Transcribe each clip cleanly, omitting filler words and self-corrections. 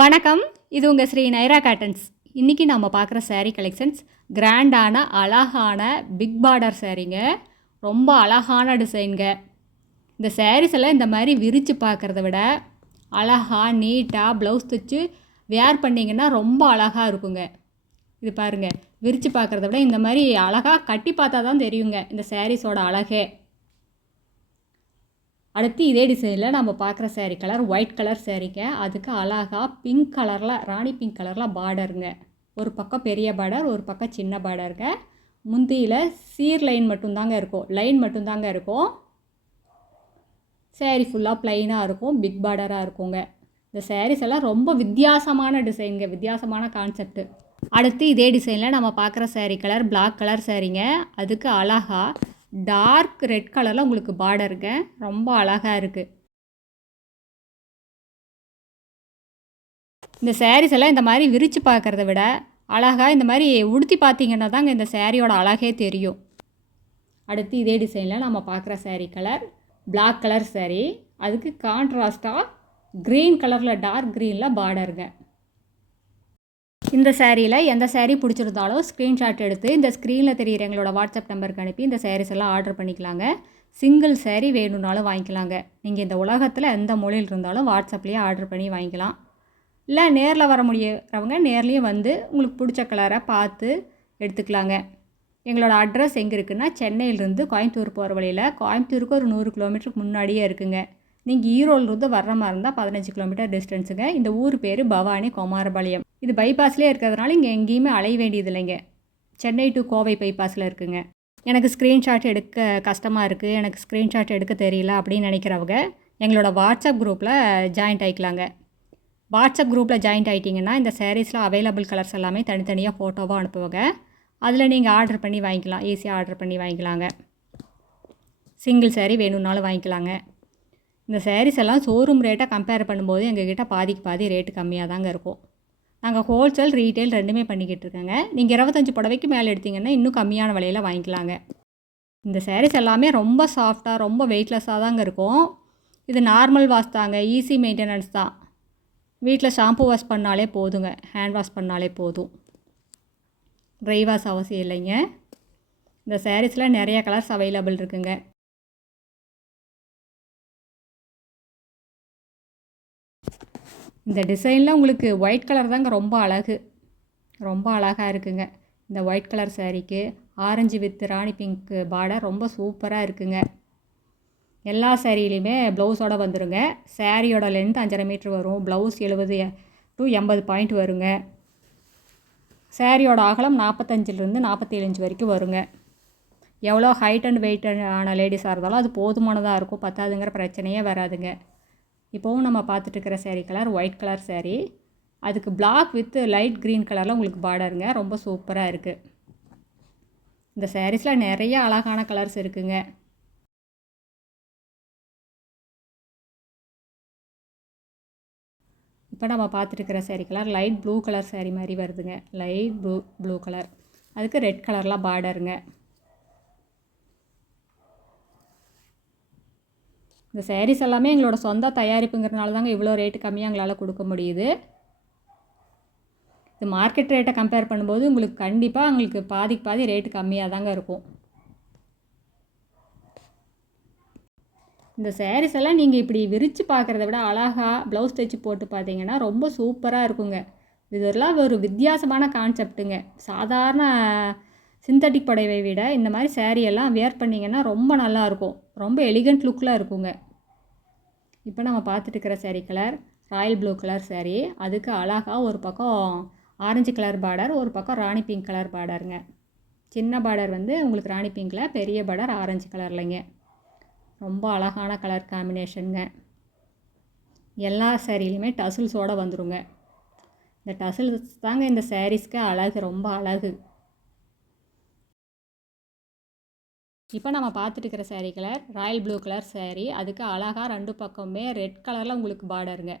வணக்கம், இது உங்கள் ஸ்ரீ நைரா காட்டன்ஸ். இன்றைக்கி நம்ம பார்க்குற சாரீ கலெக்ஷன்ஸ் கிராண்டான அழகான பிக் பார்டர் சாரீங்க. ரொம்ப அழகான டிசைனுங்க. இந்த சாரீஸ் எல்லாம் இந்த மாதிரி விரித்து பார்க்குறத விட அழகாக நீட்டாக ப்ளவுஸ் தைச்சு வேர் பண்ணிங்கன்னா ரொம்ப அழகாக இருக்குங்க. இது பாருங்கள், விரித்து பார்க்குறத விட இந்த மாதிரி அழகாக கட்டி பார்த்தா தான் தெரியுங்க இந்த சாரீஸோட அழகே. அடுத்து இதே டிசைனில் நம்ம பார்க்குற சாரீ கலர் ஒயிட் கலர் சாரீங்க. அதுக்கு அழகாக பிங்க் கலரில் ராணி பிங்க் கலரில் பார்டருங்க. ஒரு பக்கம் பெரிய பார்டர், ஒரு பக்கம் சின்ன பார்டருங்க. முந்தியில் சீர் லைன் மட்டும்தாங்க இருக்கும், லைன் மட்டும்தாங்க இருக்கும். சாரீ ஃபுல்லாக ப்ளைனாக இருக்கும், பிக் பார்டராக இருக்குங்க. இந்த சாரீஸ் எல்லாம் ரொம்ப வித்தியாசமான டிசைனுங்க, வித்தியாசமான கான்செப்ட்டு. அடுத்து இதே டிசைனில் நம்ம பார்க்குற சாரீ கலர் பிளாக் கலர் சாரீங்க. அதுக்கு அழகாக டார்க் ரெட் கலரில் உங்களுக்கு பார்டருங்க. ரொம்ப அழகாக இருக்குது. இந்த சாரீஸ் எல்லாம் இந்த மாதிரி விரித்து பார்க்குறத விட அழகாக இந்த மாதிரி உடுத்தி பார்த்தீங்கன்னா தாங்க இந்த சாரியோட அழகே தெரியும். அடுத்து இதே டிசைனில் நம்ம பார்க்குற sari colour black colour sari. அதுக்கு கான்ட்ராஸ்டாக க்ரீன் கலரில் டார்க் க்ரீனில் பார்டருங்க. இந்த சாரியில் எந்த சாரீ பிடிச்சிருந்தாலும் ஸ்க்ரீன்ஷாட் எடுத்து இந்த ஸ்க்ரீனில் தெரிகிற எங்களோட வாட்ஸ்அப் நம்பருக்கு அனுப்பி இந்த சாரீஸ் எல்லாம் ஆர்டர் பண்ணிக்கலாங்க. சிங்கிள் சாரீ வேணும்னாலும் வாங்கிக்கலாங்க. நீங்கள் இந்த உலகத்தில் எந்த மூலையில் இருந்தாலும் வாட்ஸ்அப்லேயே ஆர்டர் பண்ணி வாங்கிக்கலாம். இல்லை நேரில் வர முடியறவங்க நேர்லேயும் வந்து உங்களுக்கு பிடிச்ச கலரை பார்த்து எடுத்துக்கலாங்க. எங்களோட அட்ரஸ் எங்கே இருக்குன்னா, சென்னையிலேருந்து கோயம்புத்தூர் போகிற வழியில், கோயம்புத்தூருக்கு ஒரு 100 கிலோமீட்டருக்கு முன்னாடியே இருக்குங்க. நீங்கள் ஈரோடுலேருந்து வர்ற மாதிரி இருந்தால் 15 கிலோமீட்டர் டிஸ்டன்ஸுங்க. இந்த ஊர் பேர் பவானி குமாரபாளையம். இது பைபாஸ்லேயே இருக்கிறதுனால இங்கே எங்கேயுமே அலைய வேண்டியது இல்லைங்க. சென்னை டு கோவை பைபாஸில் இருக்குங்க. எனக்கு ஸ்க்ரீன்ஷாட் எடுக்க கஷ்டமாக இருக்குது, எனக்கு ஸ்க்ரீன்ஷாட் எடுக்க தெரியல அப்படின்னு நினைக்கிறவங்க எங்களோட வாட்ஸ்அப் குரூப்பில் ஜாயின்ட் ஆகிக்கலாங்க. வாட்ஸ்அப் குரூப்பில் ஜாயின்ட் ஆகிட்டிங்கன்னா இந்த சாரீஸில் அவைலபிள் கலர்ஸ் எல்லாமே தனித்தனியாக ஃபோட்டோவாக அனுப்புவாங்க. அதில் நீங்கள் ஆர்டர் பண்ணி வாங்கிக்கலாம், ஈஸியாக ஆர்டர் பண்ணி வாங்கிக்கலாங்க. சிங்கிள் சாரீ வேணும்னாலும் வாங்கிக்கலாங்க. இந்த சாரீஸ் எல்லாம் ஷோரூம் ரேட்டை கம்பேர் பண்ணும்போது எங்ககிட்ட பாதிக்கு பாதி ரேட்டு கம்மியாக தாங்க இருக்கும். நாங்கள் ஹோல்சேல் ரீட்டைல் ரெண்டுமே பண்ணிக்கிட்டு இருக்கோங்க. நீங்கள் 25 புடவைக்கு மேலே எடுத்திங்கன்னா இன்னும் கம்மியான விலையில் வாங்கிக்கலாங்க. இந்த சாரீஸ் எல்லாமே ரொம்ப சாஃப்டாக ரொம்ப வெயிட்லெஸ்ஸாக தாங்க இருக்கும். இது நார்மல் வாஷ் தாங்க, ஈஸி மெயின்டெனன்ஸ் தான். வீட்டில் ஷாம்பு வாஷ் பண்ணாலே போதுங்க, ஹேண்ட் வாஷ் பண்ணாலே போதும், ட்ரை வாஷ் அவசியம் இல்லைங்க. இந்த சாரீஸில் நிறைய கலர்ஸ் அவைலபிள் இருக்குங்க. இந்த டிசைனில் உங்களுக்கு ஒயிட் கலர் தாங்க ரொம்ப அழகு, ரொம்ப அழகாக இருக்குங்க. இந்த ஒயிட் கலர் சாரீக்கு orange with rani pink border ரொம்ப சூப்பராக இருக்குங்க. எல்லா சாரிலையுமே ப்ளவுஸோடு வந்துடுங்க. சாரியோட லென்த் 5.5 மீட்ரு வரும். ப்ளவுஸ் 70 to 80 பாயிண்ட் வருங்க. சாரியோட அகலம் 45லேருந்து 47 இன்ச் வரைக்கும் வருங்க. எவ்வளோ ஹைட் அண்ட் வெயிட் ஆன லேடிஸாக இருந்தாலும் அது போதுமானதாக இருக்கும், பத்தாதுங்கிற பிரச்சனையே வராதுங்க. இப்போவும் நம்ம பார்த்துட்டு இருக்கிற sari colour white colour sari. அதுக்கு பிளாக் வித் லைட் க்ரீன் கலரில் உங்களுக்கு பார்டருங்க. ரொம்ப சூப்பராக இருக்குது. இந்த சாரீஸில் நிறைய அழகான கலர்ஸ் இருக்குங்க. இப்போ நம்ம பார்த்துட்டு இருக்கிற sari colour light blue colour sari மாதிரி வருதுங்க. Light blue colour. அதுக்கு ரெட் கலரில் பார்டருங்க. இந்த சாரீஸ் எல்லாமே எங்களோட சொந்த தயாரிப்புங்கிறதுனால தாங்க இவ்வளோ ரேட்டு கம்மியாக எங்களால் கொடுக்க முடியுது. இது மார்க்கெட் ரேட்டை கம்பேர் பண்ணும்போது உங்களுக்கு கண்டிப்பாக உங்களுக்கு பாதிக்கு பாதி ரேட்டு கம்மியாக தாங்க இருக்கும். இந்த சாரீஸ் எல்லாம் நீங்கள் இப்படி விரித்து பார்க்குறத விட அழகாக ப்ளவுஸ் தைச்சி போட்டு பார்த்தீங்கன்னா ரொம்ப சூப்பராக இருக்குங்க. இதெல்லாம் ஒரு வித்தியாசமான கான்செப்ட்டுங்க. சாதாரண சிந்தட்டிக் புடவை விட இந்த மாதிரி சாரீ எல்லாம் வேர் பண்ணிங்கன்னா ரொம்ப நல்லாயிருக்கும், ரொம்ப எலிகண்ட் லுக்கில் இருக்குங்க. இப்போ நம்ம பார்த்துட்டு இருக்கிற sari colour Royal blue colour sari. அதுக்கு அழகாக ஒரு பக்கம் ஆரஞ்சு கலர் பார்டர், ஒரு பக்கம் ராணி பிங்க் கலர் பார்டருங்க. சின்ன பார்டர் வந்து உங்களுக்கு ராணி பிங்கில், பெரிய பார்டர் ஆரஞ்சு கலர்லைங்க. ரொம்ப அழகான கலர் காம்பினேஷனுங்க. எல்லா சாரீலையுமே டசில்ஸோடு வந்துடுங்க. இந்த டசில்ஸ் தாங்க இந்த சாரீஸ்க்கு அழகு, ரொம்ப அழகு. இப்போ நம்ம பார்த்துட்டு இருக்கிற sari colour Royal blue colour sari. அதுக்கு அழகாக 2 பக்கமே ரெட் கலரில் உங்களுக்கு பார்டருங்க.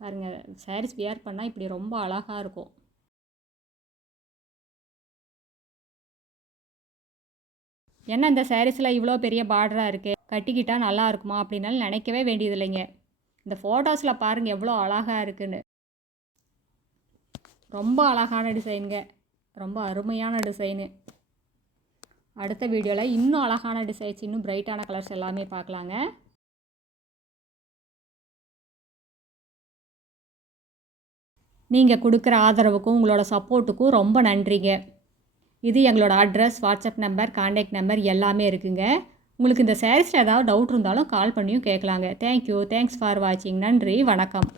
பாருங்கள், சாரீஸ் வியர் பண்ணால் இப்படி ரொம்ப அழகாக இருக்கும். என்ன இந்த சாரீஸில் இவ்வளோ பெரிய பார்டராக இருக்குது, கட்டிக்கிட்டால் நல்லா இருக்குமா அப்படின்னாலும் நினைக்கவே வேண்டியது இல்லைங்க. இந்த ஃபோட்டோஸில் பாருங்கள் எவ்வளோ அழகாக இருக்குன்னு. ரொம்ப அழகான டிசைனுங்க, ரொம்ப அருமையான டிசைனு. அடுத்த வீடியோவில் இன்னும் அழகான டிசைன்ஸ், இன்னும் பிரைட்டான கலர்ஸ் எல்லாமே பார்க்கலாங்க. நீங்கள் கொடுக்குற ஆதரவுக்கும் உங்களோட சப்போர்ட்டுக்கும் ரொம்ப நன்றிங்க. இது எங்களோட address, WhatsApp number, contact number எல்லாமே இருக்குங்க. உங்களுக்கு இந்த சாரீஸில் ஏதாவது டவுட் இருந்தாலும் கால் பண்ணியும் கேட்கலாங்க. தேங்க்யூ, தேங்க்ஸ் ஃபார் வாட்சிங். நன்றி, வணக்கம்.